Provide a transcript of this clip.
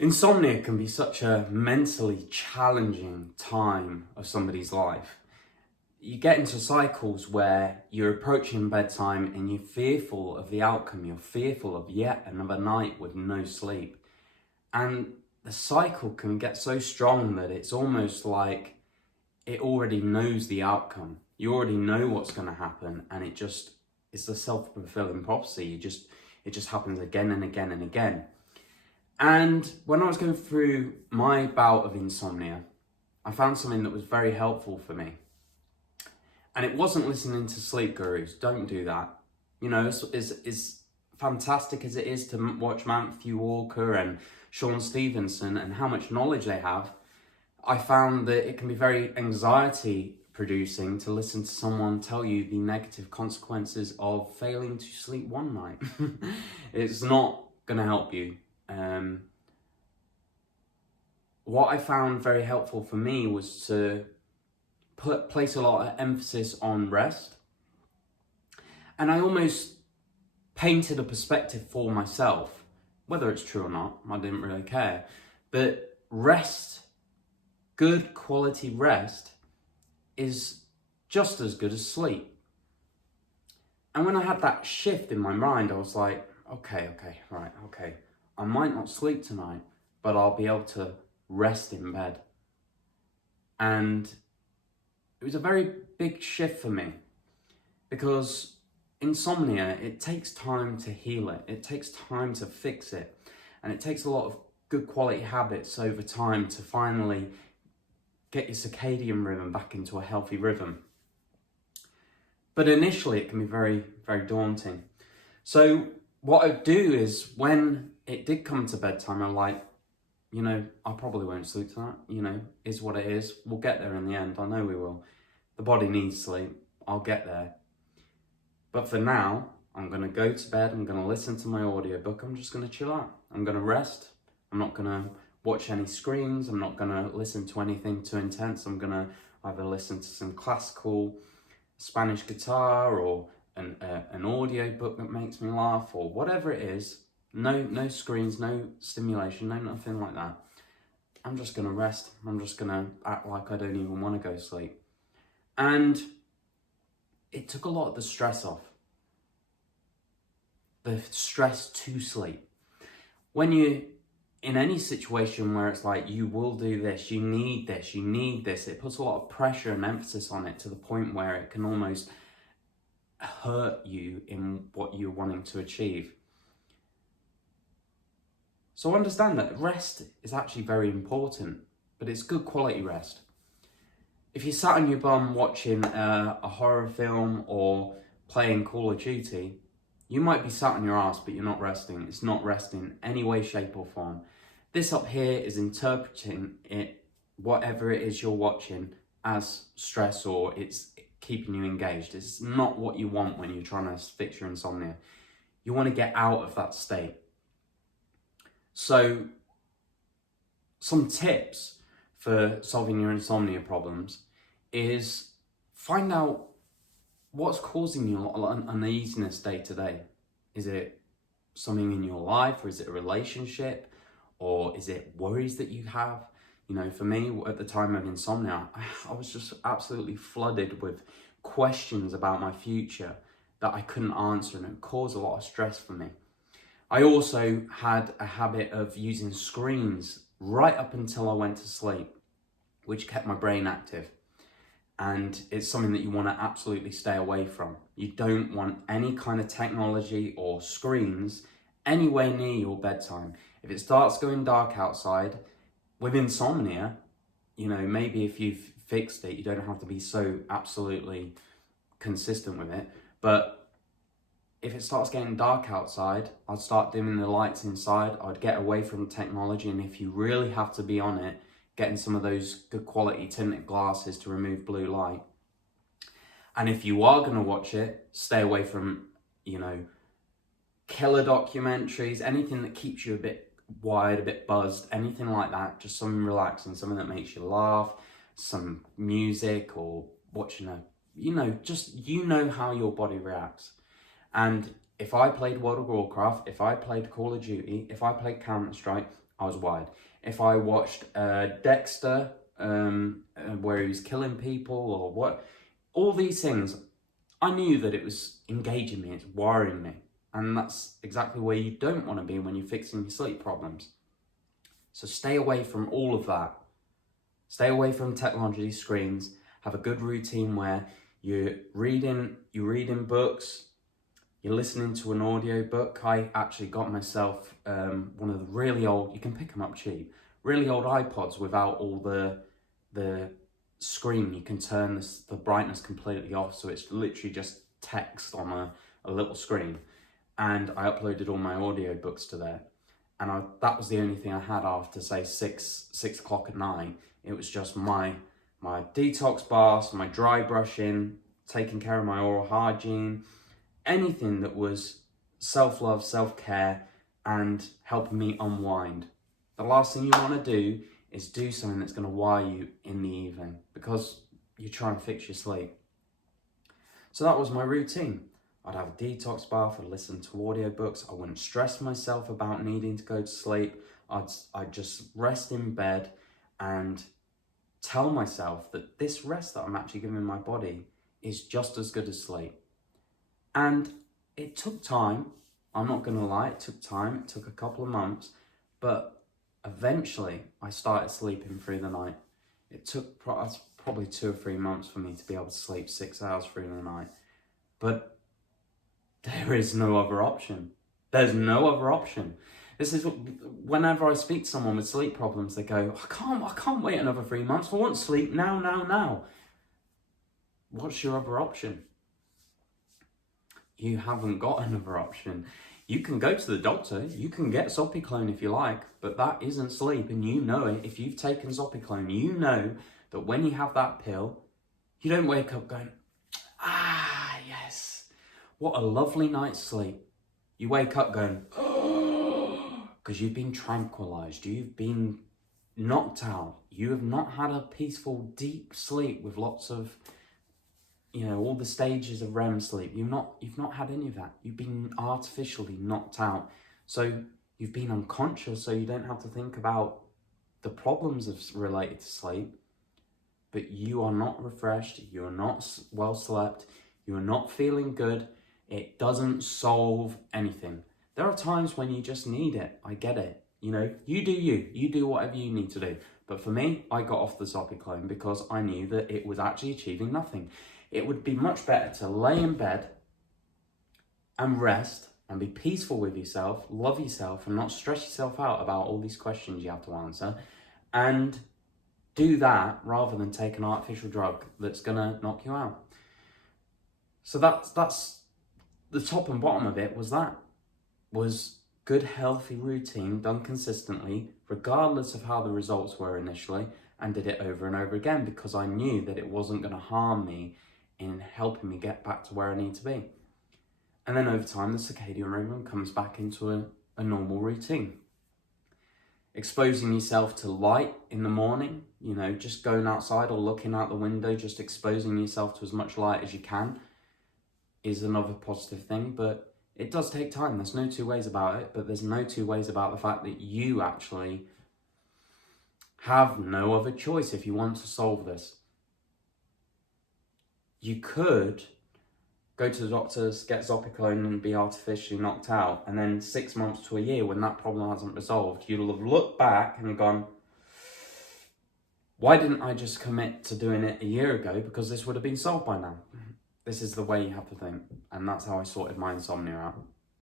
Insomnia can be such a mentally challenging time of somebody's life. You get into cycles where you're approaching bedtime and you're fearful of the outcome. You're fearful of yet another night with no sleep. And the cycle can get so strong that it's almost like it already knows the outcome. You already know what's going to happen, and it's a self-fulfilling prophecy. It just happens again and again and again. And when I was going through my bout of insomnia, I found something that was very helpful for me. And it wasn't listening to sleep gurus. Don't do that. You know, as fantastic as it is to watch Matthew Walker and Sean Stevenson and how much knowledge they have, I found that it can be very anxiety producing to listen to someone tell you the negative consequences of failing to sleep one night. It's not going to help you. What I found very helpful for me was to place a lot of emphasis on rest. And I almost painted a perspective for myself, whether it's true or not, I didn't really care. But rest, good quality rest, is just as good as sleep. And when I had that shift in my mind, I was like, okay, I might not sleep tonight, but I'll be able to rest in bed. And it was a very big shift for me, because insomnia, it takes time to heal it. It takes time to fix it. And it takes a lot of good quality habits over time to finally get your circadian rhythm back into a healthy rhythm. But initially it can be very, very daunting. So what I do is, when it did come to bedtime, I'm like, you know, I probably won't sleep tonight, you know, is what it is. We'll get there in the end. I know we will. The body needs sleep. I'll get there. But for now, I'm going to go to bed. I'm going to listen to my audiobook. I'm just going to chill out. I'm going to rest. I'm not going to watch any screens. I'm not going to listen to anything too intense. I'm going to either listen to some classical Spanish guitar or an audio book that makes me laugh, or whatever it is. No screens, no stimulation, no nothing like that. I'm just going to rest. I'm just going to act like I don't even want to go to sleep. And it took a lot of the stress off. The stress to sleep. When you're in any situation where it's like, you will do this, you need this, it puts a lot of pressure and emphasis on it to the point where it can almost hurt you in what you're wanting to achieve. So understand that rest is actually very important, but it's good quality rest. If you sat on your bum watching a horror film or playing Call of Duty, you might be sat on your ass, but you're not resting. It's not resting in any way, shape or form. This up here is interpreting it, whatever it is you're watching, as stress, or it's keeping you engaged. It's not what you want when you're trying to fix your insomnia. You want to get out of that state. So, some tips for solving your insomnia problems is find out what's causing you a lot of uneasiness day to day. Is it something in your life, or is it a relationship, or is it worries that you have? You know, for me, at the time of insomnia, I was just absolutely flooded with questions about my future that I couldn't answer, and it caused a lot of stress for me. I also had a habit of using screens right up until I went to sleep, which kept my brain active. And it's something that you want to absolutely stay away from. You don't want any kind of technology or screens anywhere near your bedtime. If it starts going dark outside, with insomnia, you know, maybe if you've fixed it, you don't have to be so absolutely consistent with it. But if it starts getting dark outside, I'd start dimming the lights inside. I'd get away from technology. And if you really have to be on it, getting some of those good quality tinted glasses to remove blue light. And if you are going to watch it, stay away from, you know, killer documentaries, anything that keeps you a bit wired, a bit buzzed, anything like that. Just something relaxing, something that makes you laugh, some music, or watching you know how your body reacts. And if I played World of Warcraft, if I played Call of Duty, if I played Counter-Strike, I was wired. If I watched Dexter, where he was killing people or what, all these things, I knew that it was engaging me, it's wiring me. And that's exactly where you don't want to be when you're fixing your sleep problems. So stay away from all of that. Stay away from technology, screens. Have a good routine where you're reading books, you're listening to an audio book. I actually got myself one of the really old, you can pick them up cheap, really old iPods without all the screen. You can turn the brightness completely off, so it's literally just text on a little screen. And I uploaded all my audio books to there. And that was the only thing I had after, say, 6 o'clock at night. It was just my detox baths, my dry brushing, taking care of my oral hygiene, anything that was self-love, self-care, and helping me unwind. The last thing you want to do is do something that's going to wire you in the evening because you're trying to fix your sleep. So that was my routine. I'd have a detox bath, I'd listen to audiobooks, I wouldn't stress myself about needing to go to sleep. I'd just rest in bed and tell myself that this rest that I'm actually giving my body is just as good as sleep. And it took time, I'm not going to lie, it took time, it took a couple of months, but eventually I started sleeping through the night. It took probably 2 or 3 months for me to be able to sleep 6 hours through the night. But there is no other option. There's no other option. This is whenever I speak to someone with sleep problems, they go, I can't wait another 3 months. I want sleep now. What's your other option? You haven't got another option. You can go to the doctor, you can get Zopiclone if you like, but that isn't sleep, and you know it. If you've taken Zopiclone, you know that when you have that pill, you don't wake up going, yes, what a lovely night's sleep. You wake up going, because you've been tranquilized, you've been knocked out, you have not had a peaceful, deep sleep with lots of, all the stages of REM sleep. You've not had any of that. You've been artificially knocked out. So you've been unconscious, so you don't have to think about the problems related to sleep, but you are not refreshed, you are not well slept, you are not feeling good. It doesn't solve anything. There are times when you just need it. I get it. You do whatever you need to do. But for me, I got off the Zopiclone because I knew that it was actually achieving nothing. It would be much better to lay in bed and rest and be peaceful with yourself, love yourself, and not stress yourself out about all these questions you have to answer, and do that rather than take an artificial drug that's gonna knock you out. So that's the top and bottom of it. Was good, healthy routine done consistently, regardless of how the results were initially, and did it over and over again because I knew that it wasn't going to harm me in helping me get back to where I need to be. And then over time, the circadian rhythm comes back into a normal routine. Exposing yourself to light in the morning, just going outside or looking out the window, just exposing yourself to as much light as you can is another positive thing, but it does take time. There's no two ways about it, but there's no two ways about the fact that you actually have no other choice if you want to solve this. You could go to the doctors, get Zopiclone and be artificially knocked out, and then 6 months to a year when that problem hasn't resolved, you'll have looked back and gone, why didn't I just commit to doing it a year ago, because this would have been solved by now. This is the way you have to think, and that's how I sorted my insomnia out.